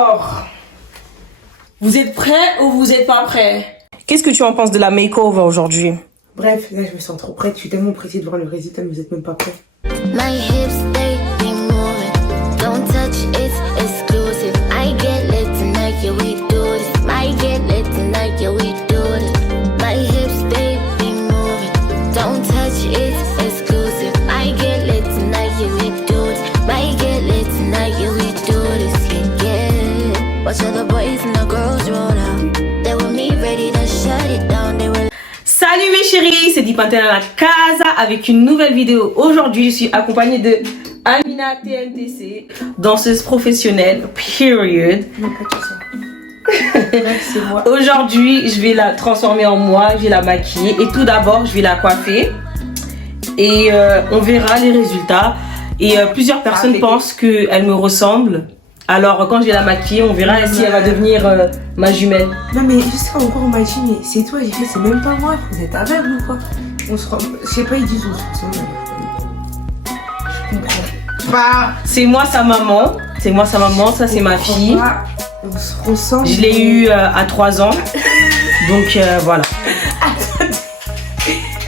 Alors, vous êtes prêts ou vous êtes pas prêts? Qu'est-ce que tu en penses de la makeover aujourd'hui? Bref, là je me sens trop prête, je suis tellement pressée de voir le résultat, mais vous êtes même pas prêts. My hips, they be moving. Don't touch, it's exclusive. I get lit tonight, yeah, we do this. I get lit tonight, yeah, we do this. My hips, they be moving. Don't touch, it's exclusive. I get lit tonight, yeah, we do this. I get lit tonight, yeah, we do this. Yeah, yeah. Watch all the boys and the girls roll out. They were me ready to shut it down. They were. Salut mes chéris, c'est Dipantelle à la casa avec une nouvelle vidéo. Aujourd'hui, je suis accompagnée de Amina TNTC, danseuse professionnelle, period. C'est moi. Aujourd'hui, je vais la transformer en moi, je vais la maquiller et tout d'abord, je vais la coiffer. Et on verra les résultats. Et plusieurs personnes pensent qu'elle me ressemble. Alors quand je vais la maquiller, on verra si elle va devenir ma jumelle. Non mais juste quand encore on m'a dit, mais c'est toi, j'ai fait, c'est même pas moi, vous êtes aveugle ou quoi? On se rend... Je sais pas, ils disent on se ressemble. Je comprends pas. C'est moi sa maman, c'est moi sa maman, ça c'est ma fille. Pas. On se ressemble. Je l'ai eu à 3 ans, donc voilà.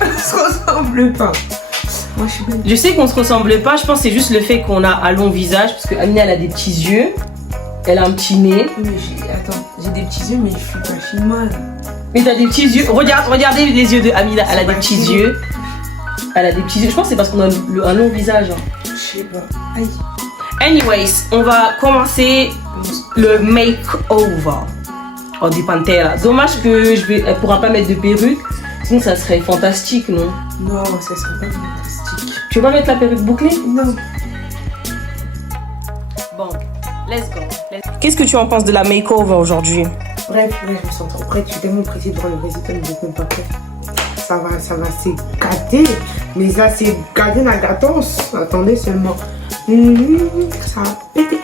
On se ressemble pas. Moi, je suis belle. Je sais qu'on se ressemble pas, je pense que c'est juste le fait qu'on a un long visage, parce que Amina elle a des petits yeux, elle a un petit nez. Mais j'ai des petits yeux, mais je suis pas chinoise. Mais t'as des petits yeux, regardez les yeux de Amina, elle a des petits yeux. Elle a des petits yeux, je pense que c'est parce qu'on a un long visage. Je sais pas. Aïe. Anyways, on va commencer le makeover. Oh, Dipantelle. Dommage que elle pourra pas mettre de perruque, sinon ça serait fantastique, non? Non, ça serait pas fantastique. Tu veux pas mettre la perruque bouclée? Non. Bon, let's go. Qu'est-ce que tu en penses de la makeover aujourd'hui? Bref, là je me sens trop prête, je suis tellement pressée de voir le résultat, mais vous êtes même pas prêts. Ça va c'est gâté, mais ça c'est gâté la gâtance. Attendez seulement. Ça va péter.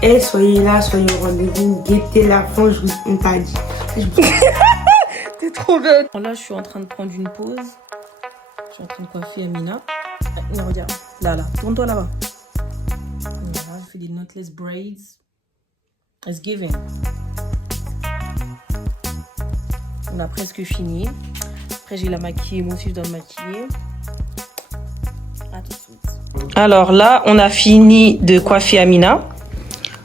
Eh, soyez là, soyez au rendez-vous, guettez la fin, on t'a dit. T'es trop bête. Là, je suis en train de prendre une pause. Je suis en train de coiffer Amina. Ah, regarde, là, tourne-toi là-bas. Voilà, je fais des knotless braids. It's giving. On a presque fini. Après, j'ai la maquiller. Moi aussi, je dois me maquiller. À tout de suite. Alors là, on a fini de coiffer Amina.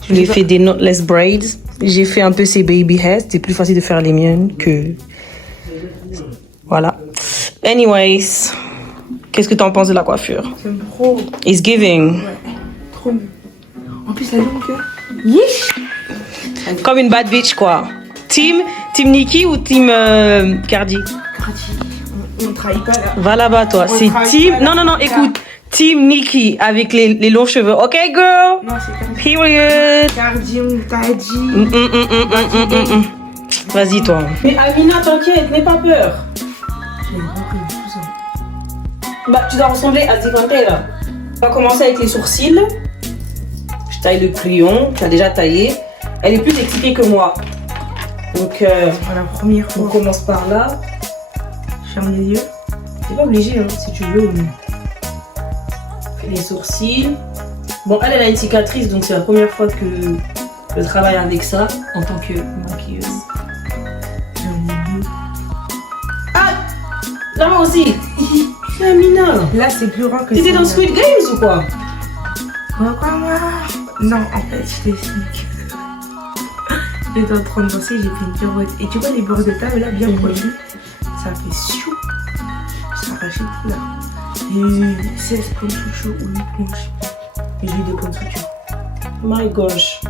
Je lui ai fait des knotless braids. J'ai fait un peu ses baby hairs. C'était plus facile de faire les miennes que... Voilà. Anyways, qu'est-ce que tu en penses de la coiffure? J'aime trop. It's giving. Ouais, trop mieux. En plus, la longueur. Yish. Comme une bad bitch, quoi. Team Nikki ou team Cardi? Cardi. On trahit pas là. Va là-bas, toi. On C'est trahit team... pas Non, écoute. Team Nikki avec les longs cheveux. Ok, girl? Non, c'est Cardi. Period. Cardi, on t'a dit. Vas-y, toi. Mais Amina, t'inquiète, n'aie pas peur. J'ai compris, tout ça. Bah, tu dois ressembler à Dipantelle là. On va commencer avec les sourcils. Je taille le crayon, tu as déjà taillé. Elle est plus expliquée que moi. Donc, Pour la première on fois. commence par là. Ferme les yeux. T'es pas obligé, hein, si tu veux. Fais les sourcils. Bon, elle a une cicatrice, donc c'est la première fois que je travaille avec ça en tant que maquilleuse. J'en ai deux. Ah! Là, moi aussi! C'est Amina! Là, c'est plus rare que T'étais ça. dans Squid Games ou quoi? Quoi, moi? Non, en fait, je t'explique. J'étais en train de danser, j'ai fait une pirouette. Et tu vois les bords de table là, bien poilus, ça fait siou. Ça arrachait tout là. J'ai eu 16 points de suture ou 8 points, je sais pas. Et j'ai eu des points de suture. My gosh!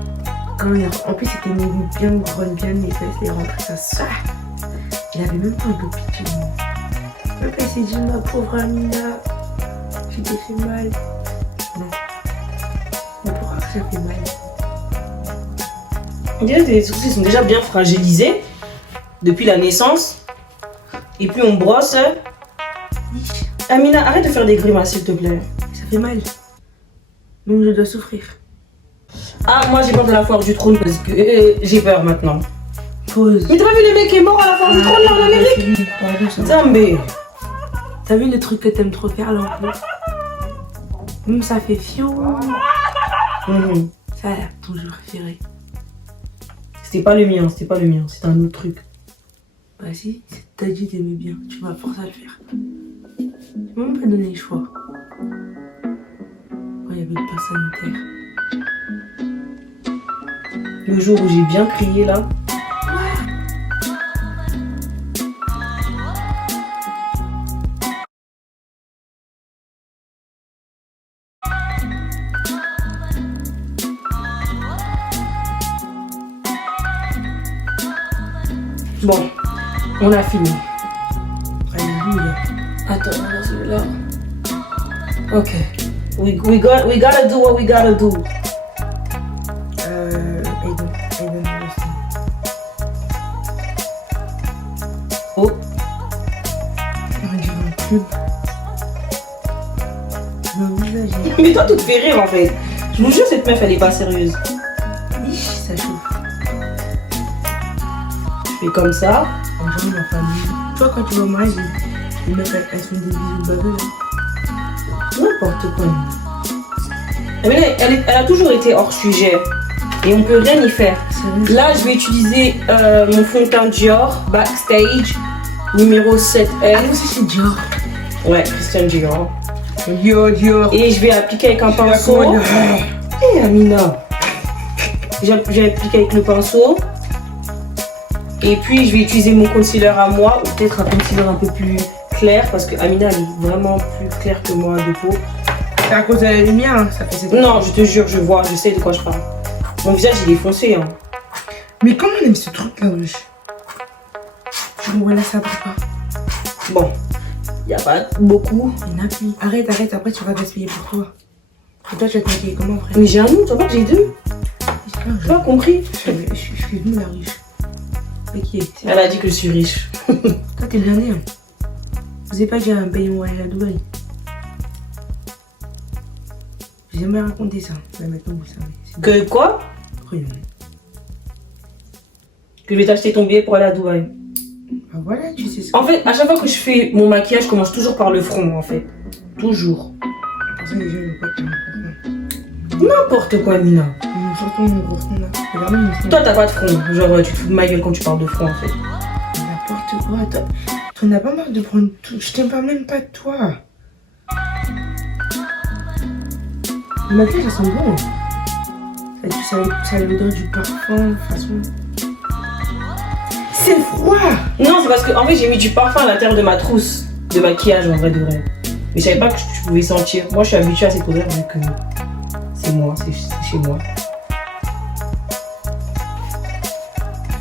En plus, c'était une bien grande, bien mes fesses, les rentrées, ça sort. Il avait même pas un peu pitié. Le père s'est dit, ma pauvre Amina, j'ai fait mal. Non. Mais pourquoi ça fait mal? On dirait que tes sourcils sont déjà bien fragilisés depuis la naissance. Et puis on brosse. Amina, arrête de faire des grimaces s'il te plaît. Ça fait mal. Donc je dois souffrir. Ah, moi j'ai peur de la foire du trône parce que j'ai peur maintenant. Pause. Mais t'as pas vu le mec qui est mort à la foire du trône là en Amérique? Zambé. T'as vu le truc que t'aimes trop faire là en plus? Ça fait fiou. Ça a l'air ton jeu préféré. C'était pas le mien, c'était un autre truc. Bah si, t'as dit t'aimais bien, tu m'as forcé à le faire. Tu m'as même pas donné le choix. Il y avait le pass sanitaire. Le jour où j'ai bien crié là. Bon, on a fini. Alléluia. Attends, on a celui-là. Ok. We gotta do what we gotta do. Aiden, Oh. on dirait un pub. Mon visage est... Mais toi, tu te fais rire en fait. Je vous jure, cette meuf, elle est pas sérieuse. Ich, ça chauffe. Je fais comme ça. On dirait ma famille. Toi, quand tu vas au mariage, les meufs, elles se font des bisous de baveux, là. N'importe quoi. Mais elle a toujours été hors sujet. Et on peut rien y faire. Sérieux? Là, je vais utiliser mon fond de teint Dior Backstage numéro 7F. Ah non, c'est Dior. Ouais, Christian Dior. Dior. Et je vais appliquer avec un pinceau. Hé Amina. J'ai appliqué avec le pinceau. Et puis je vais utiliser mon concealer à moi, ou peut-être un concealer un peu plus clair, parce que Amina elle est vraiment plus claire que moi de peau. C'est à cause de la lumière, hein, ça fait cette... Non, je te jure, je vois, je sais de quoi je parle. Mon visage il est foncé. Hein. Mais comment on aime ce truc là, wesh? Je me relâche après pas. Bon, il n'y a pas beaucoup. Il y en a plus. Arrête, après tu vas gaspiller pour toi. Et toi, tu vas te maquiller comment, frère? Mais j'ai un nom, tu vois pas que j'ai deux. Tu as compris? Je suis venue la riche. Mais qui est? Elle a dit que je suis riche. Toi, t'es bien né. Hein. Vous avez pas dit un pays où aller à Dubaï? J'ai jamais raconté ça. Mais maintenant, vous savez. Que quoi? Rien. Que je vais t'acheter ton billet pour aller à Dubaï. Ah voilà, tu sais ce que... En fait, à chaque fois que je fais mon maquillage, je commence toujours par le front, en fait. Toujours. Pour ça, les gens, ils veulent pas que tu me N'importe quoi, Mina. surtout mon gros front là. Regardez mon front. Toi, t'as pas de front. Genre, tu te fous de ma gueule quand tu parles de front, en fait. N'importe quoi. T'en as pas marre de prendre tout. Je t'aime pas même pas de toi. Le maquillage, ça sent bon. Ça a l'odeur du parfum, de façon. C'est froid! Non, c'est parce que en fait, j'ai mis du parfum à l'intérieur de ma trousse de maquillage, en vrai de vrai. Mais je savais pas que tu pouvais sentir. Moi, je suis habituée à cette odeur vu que c'est moi, c'est chez moi.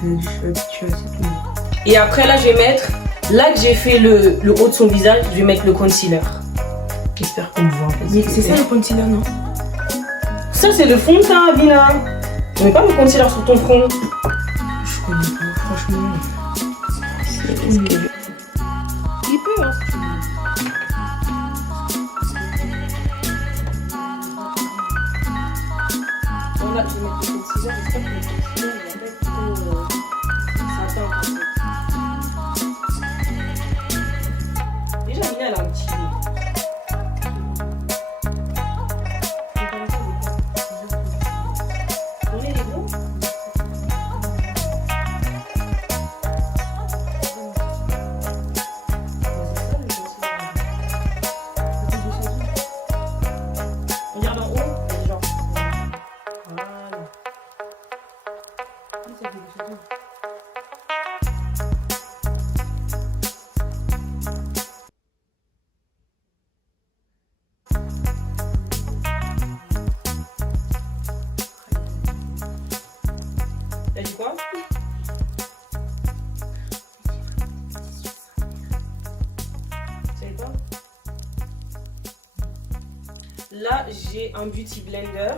Je suis habituée à cette odeur. Et après, là, je vais mettre, là que j'ai fait le haut de son visage, je vais mettre le concealer. J'espère qu'on me voit. En fait. Mais c'est ça le concealer, non? Ça, c'est le fond de teint, Abina. On met pas le concealer sur ton front. Je connais pas, franchement. Il peut, hein, si tu veux. Voilà, je vais mettre le concealer. J'espère que le concealer, il va pas être trop satin, en fait. Déjà, Amina, elle a un petit nez. On est les gros. Regarde en haut, et genre. Voilà. T'as dit quoi? Tu savais pas? Là, j'ai un beauty blender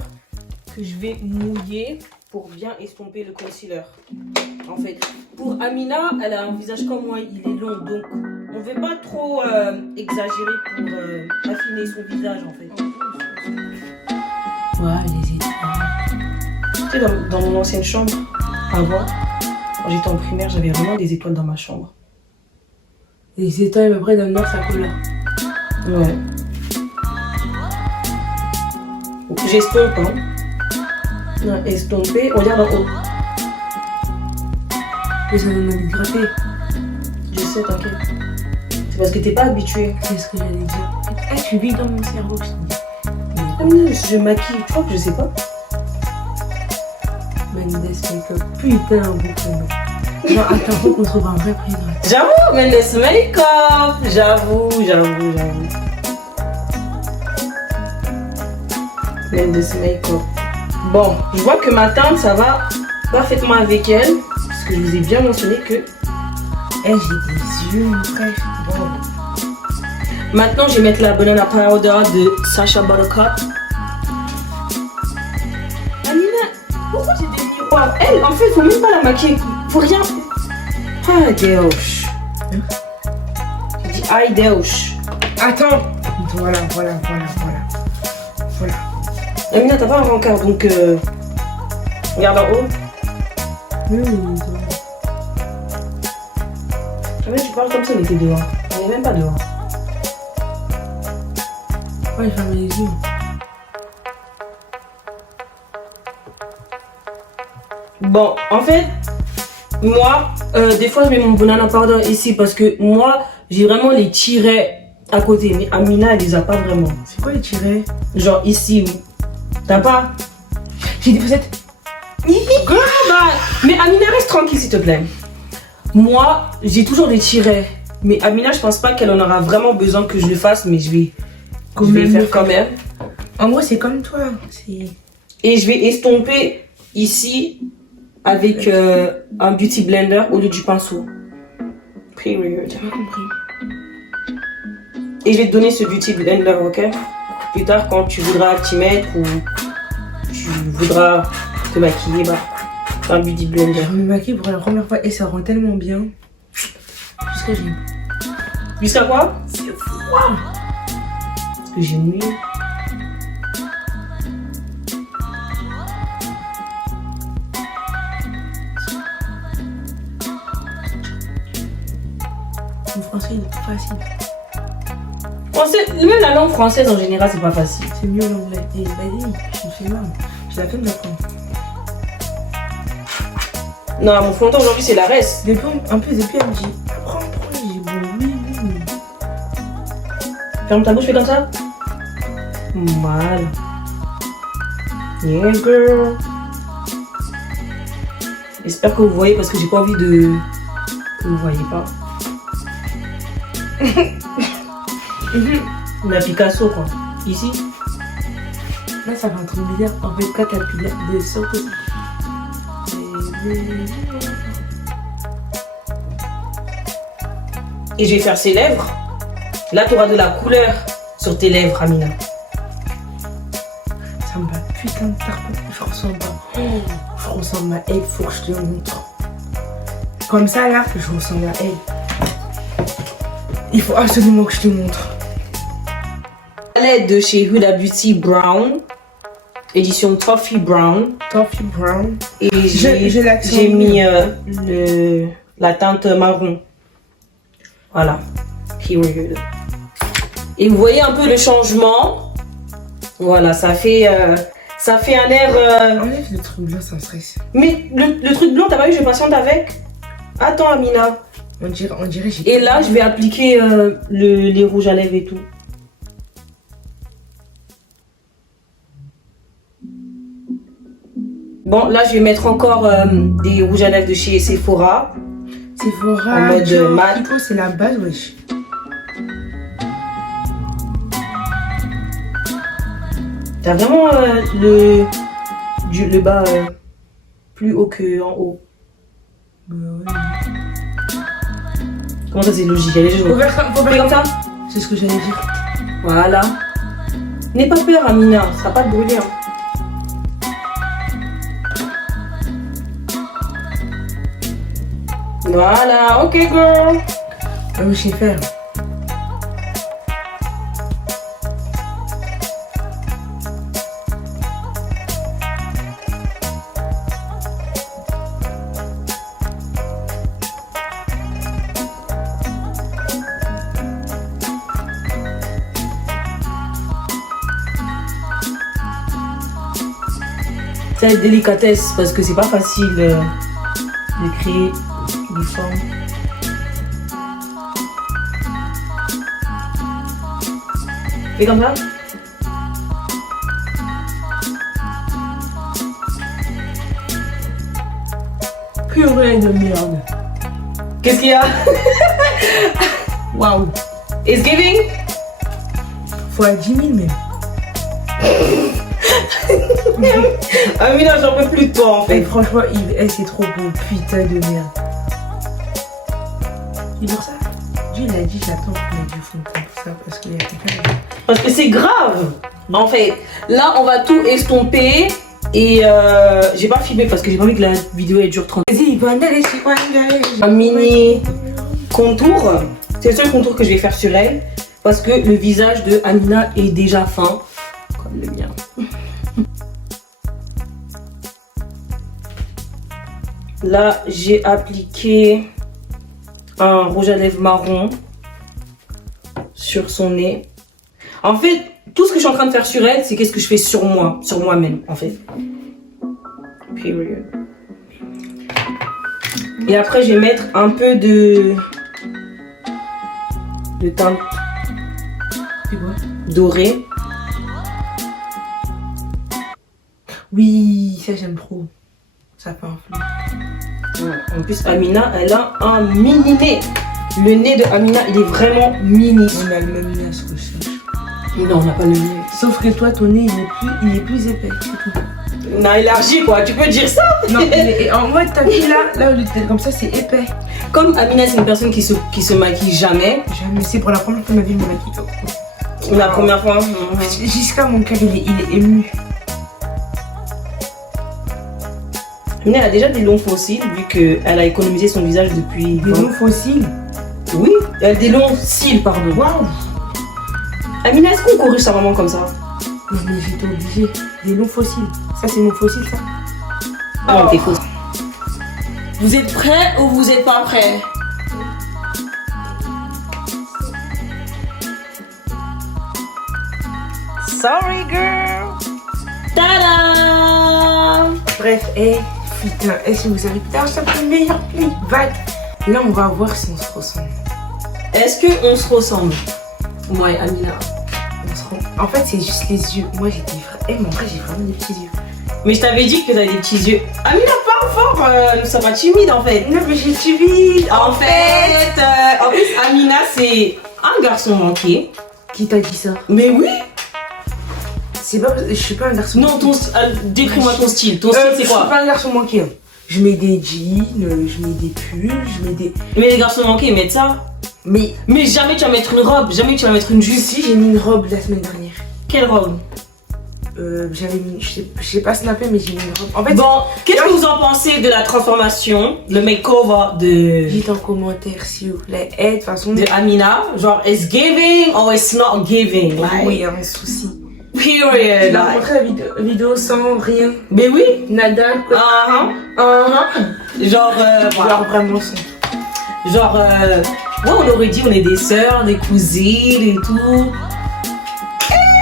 que je vais mouiller pour bien estomper le concealer. En fait, pour Amina, elle a un visage comme moi, il est long, donc on ne veut pas trop exagérer pour affiner son visage en fait. Ouais, les étoiles. Tu sais, dans mon ancienne chambre, avant, quand j'étais en primaire, j'avais vraiment des étoiles dans ma chambre. Les étoiles, après, dans le nord, ça coule là. Ouais. J'estompe, hein. Non, estomper, regarde en haut. Mais ça donne envie de gratter. Je sais, t'inquiète. C'est parce que t'es pas habitué. C'est ce que j'allais dire. Eh, tu vis dans mon cerveau, je te dis. Je maquille, tu crois que je sais pas? Mendes Makeup. Putain, un beau prénom. Genre, attends, faut qu'on trouve un vrai prénom. J'avoue, Mendes Makeup. J'avoue. Mendes Makeup. Bon, je vois que ma tante, ça va parfaitement avec elle. Parce que je vous ai bien mentionné que... Eh, j'ai des yeux, mon frère. Bon. Maintenant, je vais mettre la banana powder de Sacha Buttercup. Amina, pourquoi j'ai des miroirs? Elle, en fait, faut même pas la maquiller. Faut rien... Ah, Deus. J'ai dit aïe, Deus. Attends. Voilà. Amina, t'as pas un rencard, donc... Regarde en haut. Ah ouais, tu parles comme ça, on était dehors. On est même pas dehors. Ouais, ferme les yeux. Bon, en fait, moi, des fois, je mets mon banana powder ici parce que moi, j'ai vraiment les tirets à côté. Mais Amina, elle les a pas vraiment. C'est quoi les tirets? Genre ici. T'as pas? J'ai des facettes. Mais Amina, reste tranquille, s'il te plaît. Moi, j'ai toujours des tirets. Mais Amina, je pense pas qu'elle en aura vraiment besoin que je le fasse, mais je vais le faire quand même. En gros, c'est comme toi. Et je vais estomper ici avec un beauty blender au lieu du pinceau. Period. J'ai pas compris. Et je vais te donner ce beauty blender, ok? Plus tard, quand tu voudras t'y mettre ou tu voudras te maquiller, bah, un beauty blender. Je me maquille pour la première fois et ça rend tellement bien. Jusqu'à j'ai. Jusqu'à quoi? C'est froid. Parce que j'ai mouillé. Le français, il est plus facile. Même la langue française en général, c'est pas facile. C'est mieux l'anglais. Et vas-y, je me fais mal. J'ai la peine d'apprendre. Non, mon fondant aujourd'hui, c'est la reste. Un peu depuis, elle me dit apprends, j'ai bon, oui. Ferme ta bouche, fais comme ça. Mal. Yeah, girl. J'espère que vous voyez parce que j'ai pas envie de... que vous voyez pas. La Picasso, quoi. Ici. Là, ça fait un truc bizarre. En fait, quand t'appuies de sorte. Et je vais faire ses lèvres. Là, tu auras de la couleur sur tes lèvres, Amina. Ça me va putain de tarpon. Je ressemble pas. Je ressemble à elle, faut que je te montre. Comme ça, là, je ressemble à elle. Il faut absolument que je te montre. Palette de chez Huda Beauty Brown. Édition Toffee Brown. Toffee Brown. Et j'ai mis la teinte marron. Voilà. Period. Et vous voyez un peu le changement. Voilà, ça fait un air... Enlève le truc blanc sans stress. Mais le truc blanc, t'as pas vu, je patiente avec? Attends, Amina. On dirait Et là, je vais appliquer les rouges à lèvres et tout. Bon, là, je vais mettre encore des rouges à lèvres de chez Sephora. Sephora, en mode mat. c'est la base, wesh. T'as vraiment le bas plus haut que en haut. Bah ouais. Comment ça, c'est logique? Faut faire comme ça. C'est ce que j'allais dire. Voilà. N'aie pas peur, Amina. Ça va pas te brûler. Hein. Voilà. Ok, girl. Ah oui, je sais faire. C'est une délicatesse parce que c'est pas facile de créer filiforme. Fais comme ça. Purée de merde. Qu'est-ce qu'il y a? Waouh. It's giving? Faut à 10 000 même. Amina, j'en peux plus de toi en Et fait. franchement, c'est trop beau. Putain de merde. C'est pour ça. Dieu il a dit j'attends qu'on ait du fond comme ça parce qu'il y a quelqu'un. Parce que c'est grave. En fait, là on va tout estomper. Et j'ai pas filmé parce que j'ai pas envie que la vidéo elle dure 30 minutes. Un mini contour. C'est le seul contour que je vais faire sur elle. Parce que le visage de Amina est déjà fin. Comme le mien. Là, j'ai appliqué un rouge à lèvres marron sur son nez. En fait, tout ce que je suis en train de faire sur elle, c'est qu'est-ce que je fais sur moi, sur moi-même, en fait. Period. Et après, je vais mettre un peu de teinte dorée. Oui, ça j'aime trop. Ça fait un flou. Ouais. En plus, Amina, elle a un mini nez. Le nez de Amina, il est vraiment mini. On a le même nez à ce que je cherche. Non, on n'a pas le nez. Sauf que toi, ton nez, il est plus épais. C'est tout. On a élargi, quoi. Tu peux dire ça? Non, en mode, t'as vu là où t'es comme ça, c'est épais. Comme Amina, c'est une personne qui se maquille jamais. Jamais, c'est pour la première fois de ma vie, je me maquille. La première fois. Jusqu'à mon cœur, il est ému. Amina, elle a déjà des longs fossiles, vu qu'elle a économisé son visage depuis. Des longs fossiles. Oui, elle a des longs cils, pardon. Waouh. Amina, est-ce qu'on corrige sa maman comme ça? Mais j'étais obligée. Des longs fossiles. Ça, c'est mon fossile, ça. Ah, t'es fausse. Vous êtes prêts ou vous êtes pas prêts? Sorry, girl. Tada! Bref, putain, est-ce que vous savez, putain, ça fait le meilleur playback. Là, on va voir si on se ressemble. Est-ce qu'on se ressemble? Moi et Amina. En fait, c'est juste les yeux. Moi, j'ai des vrais. Mon frère, j'ai vraiment des petits yeux. Mais je t'avais dit que t'avais des petits yeux. Amina, parle fort, nous sommes pas timides en fait. Non, mais j'ai timide. En fait, en plus, Amina, c'est un garçon manqué. Qui t'a dit ça? Mais oui. C'est pas. Je suis pas un garçon. Non, décris-moi ton style. Ton style, c'est Je quoi? suis pas un garçon manqué. Je mets des jeans, je mets des pulls, je mets des. Mais les garçons manqués, ils mettent ça. Mais jamais tu vas mettre une robe, jamais tu vas mettre une jupe. si, j'ai mis une robe la semaine dernière. Quelle robe? J'avais mis. Je sais pas snapper, mais j'ai mis une robe. En fait, Bon, qu'est-ce que vous en pensez de la transformation, le makeover dites en commentaire s'il vous plaît. Et de toute façon. de Amina? Genre, it's giving or it's not giving? Like, Oui, il y a un souci. period. Tu l'as Like. montré la vidéo sans rien. Mais oui. Nada. Genre, voilà. Genre vraiment sans. Genre, ouais, on aurait dit on est des sœurs, des cousines et tout.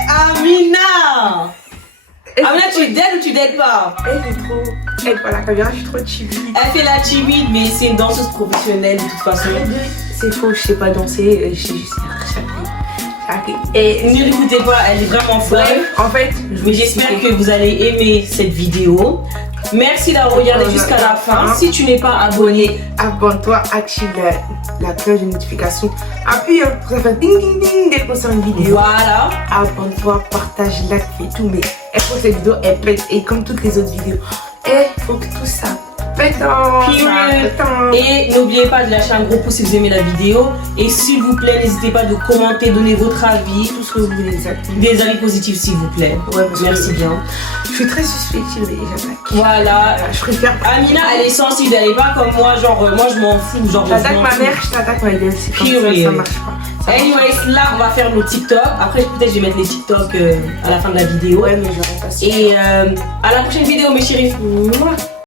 Amina! Amina, tu dead ou tu dead pas? Elle est trop. Elle, par la caméra, je suis trop timide. Elle fait la timide, mais c'est une danseuse professionnelle de toute façon. C'est faux, je sais pas danser, je sais juste chanter. Et Ne l'écoutez pas, elle est vraiment folle. bref, en fait, Mais j'espère que vous allez aimer cette vidéo. Merci d'avoir regardé jusqu'à la fin. Si tu n'es pas abonné, abonne-toi, active la cloche de notification. Appuie pour ça faire ding ding ding dès qu'on sort une vidéo. voilà. Abonne-toi, partage, like et tout. Mais elle faut que cette vidéo elle pète et comme toutes les autres vidéos. Et faut que tout ça pète. Et n'oubliez pas de lâcher un gros pouce si vous aimez la vidéo. Et s'il vous plaît, n'hésitez pas de commenter, donner votre avis. tout ce que vous voulez exactement. Des avis positifs s'il vous plaît. Ouais, parce que merci bien. Je suis très susceptible et j'attaque. Voilà. Je préfère. Amina, elle est sensible, elle est pas comme moi, genre moi je m'en fous, genre je J'attaque m'en ma fous. mère, je t'attaque ma gueule. C'est comme ça, Period. ça marche pas. Ça marche Anyways, là on va faire nos TikTok. Après peut-être je vais mettre les TikTok à la fin de la vidéo. pas. Ouais, mais je vais passer. Et à la prochaine vidéo mes chéris. Mouah.